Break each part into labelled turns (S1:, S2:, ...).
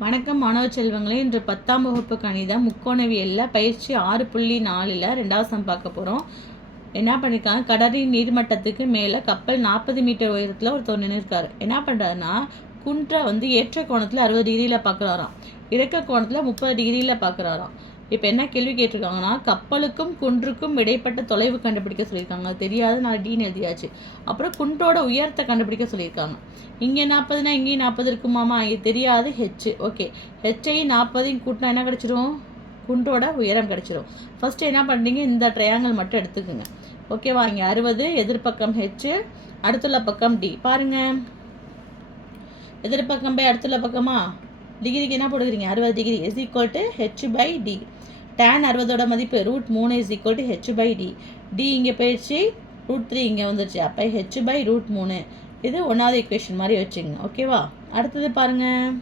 S1: வணக்கம் மாணவ செல்வங்களே இன்று பத்தாம் வகுப்பு கணிதம் முக்கோணவியலில் பயிற்சி ஆறு புள்ளி நாலில் ரெண்டாவது சம் பார்க்க போகிறோம் என்ன பண்ணியிருக்காங்க கடலின் நீர்மட்டத்துக்கு மேலே கப்பல் நாற்பது மீட்டர் உயரத்தில் ஒருத்தர் நின்றுருக்காரு என்ன பண்ணுறாருன்னா குன்றை வந்து ஏற்ற கோணத்தில் அறுபது டிகிரியில் பார்க்குறாராம் இறக்க கோணத்தில் முப்பது டிகிரியில் பார்க்குறாராம் இப்போ என்ன கேள்வி கேட்டிருக்காங்கன்னா கப்பலுக்கும் குன்றுக்கும் இடைப்பட்ட தொலைவு கண்டுபிடிக்க சொல்லியிருக்காங்க. தெரியாது நான் டீன் எழுதியாச்சு. அப்புறம் குன்றோட உயரத்தை கண்டுபிடிக்க சொல்லியிருக்காங்க. இங்கே நாற்பதுனா இங்கேயும் நாற்பது இருக்குமாமா? இங்கே தெரியாது. ஹெச் ஓகே ஹெச்சையும் நாற்பதையும் கூட்டினா என்ன கிடச்சிரும்? குன்றோட உயரம் கிடச்சிரும். ஃபஸ்ட்டு என்ன பண்ணுறீங்க இந்த ட்ரையாங்கிள் மட்டும் எடுத்துக்கோங்க. ஓகேவா இங்கே அறுபது எதிர்பக்கம் ஹெச் அடுத்துள்ள பக்கம் டி பாருங்கள் எதிர்பக்கம் பை அடுத்துள்ள பக்கமா? டிகிரிக்கு என்ன போடுகிறீங்க? அறுபது degree is equal to H by D tan அறுபதோட மதிப்பு ரூட் மூணு is equal to H by D D இங்கே போயிடுச்சு ரூட் த்ரீ இங்கே வந்துருச்சு. அப்போ ஹெச் பை ரூட் மூணு. இது ஒன்றாவது இக்குவேஷன் மாதிரி வச்சுங்க ஓகேவா அடுத்தது பாருங்கள்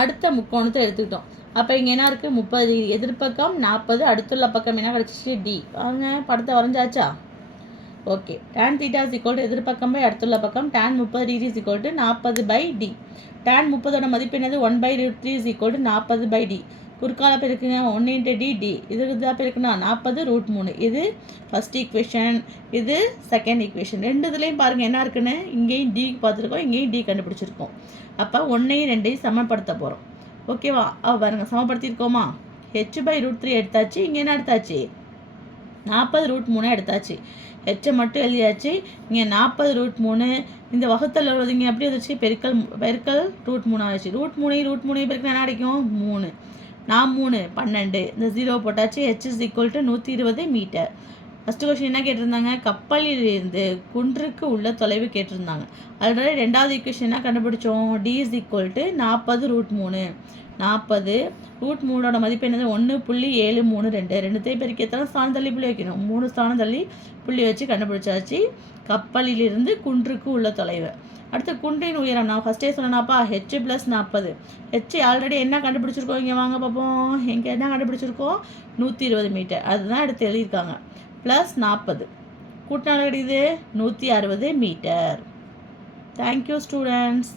S1: அடுத்த முக்கோணத்தை எடுத்துக்கிட்டோம். அப்போ இங்கே என்ன இருக்குது முப்பது டிகிரி எதிர்பக்கம் நாற்பது அடுத்துள்ள பக்கம் என்ன கிடச்சிச்சு? டி பாருங்க படத்தை வரைஞ்சாச்சா? Okay. Tan theta is equal to எதிர்பக்கம் by அடுத்துள்ள பக்கம். டேன் முப்பது டிகிரி இஸ் ஈக்குவல் டு நாற்பது பை டி டேன் முப்பதோட மதிப்பு என்னது? One by root three is equal to நாற்பது பை டி குறுக்கால பெருக்குங்க ஒன்று இன்ட்டு டி டி இதுக்கு தான் பெருக்குனா நாற்பது ரூட் மூணு. இது ஃபஸ்ட் ஈக்குவேஷன் இது செகண்ட் ஈக்குவேஷன் ரெண்டு இதுலேயும் பாருங்கள் என்ன இருக்குன்னு? இங்கேயும் டி பார்த்துருக்கோம் இங்கேயும் டி கண்டுபிடிச்சிருக்கோம். அப்போ ஒன்றையும் ரெண்டையும் சமன்படுத்த போகிறோம் ஓகேவா? பாருங்கள் சமப்படுத்தியிருக்கோமா ஹெச் பை ரூட் த்ரீ எடுத்தாச்சு இங்கே என்ன எடுத்தாச்சு? நாற்பது ரூட் மூணு எடுத்தாச்சு. ஹெச்சை மட்டும் எழுதியாச்சு. இங்கே நாற்பது ரூட் மூணு இந்த வகுத்தல் உள்ளது இங்கே எப்படி வந்துச்சு பெருக்கல் பெருக்கல் ரூட் மூணு ஆச்சு ரூட் மூணு ரூட் மூணு பெருக்கல் என்ன கிடைக்கும் மூணு. நான் மூணு பன்னெண்டு. இந்த ஜீரோ போட்டாச்சு. ஹெச் இஸ் ஈக்குவல் டு நூற்றி இருபது மீட்டர் ஃபஸ்ட்டு கொஷின் என்ன கேட்டிருந்தாங்க? கப்பலில் இருந்து குன்றுக்கு உள்ள தொலைவு கேட்டிருந்தாங்க. ஆல்ரெடி ரெண்டாவது ஈக்குவேஷன் என்ன கண்டுபிடிச்சோம்? டி இஸ் ஈக்குவல் டு நாற்பது ரூட் மூணு. நாற்பது ரூட் மூணோட மதிப்பு என்னது? ஒன்று புள்ளி ஏழு மூணு ரெண்டு. ரெண்டுத்தையும் பெருக்கி எத்தனை ஸ்தானம் தள்ளி புள்ளி வைக்கணும்? மூணு ஸ்தானம் தள்ளி புள்ளி வச்சு கண்டுபிடிச்சாச்சு. கப்பலிலிருந்து குன்றுக்கு உள்ள தொலைவு. அடுத்து குன்றின் உயரம். நான் ஃபஸ்ட்டே சொன்னேனாப்பா ஹெச் ப்ளஸ் நாற்பது. ஹெச் ஆல்ரெடி என்ன கண்டுபிடிச்சிருக்கோம்? இங்கே வாங்க பார்ப்போம் எங்கே என்ன கண்டுபிடிச்சிருக்கோம்? நூற்றி இருபது மீட்டர் அதுதான் எடுத்து எழுதியிருக்காங்க. ப்ளஸ் நாற்பது. கூட்டினால கிடைக்குது நூற்றி அறுபது மீட்டர். Thank you students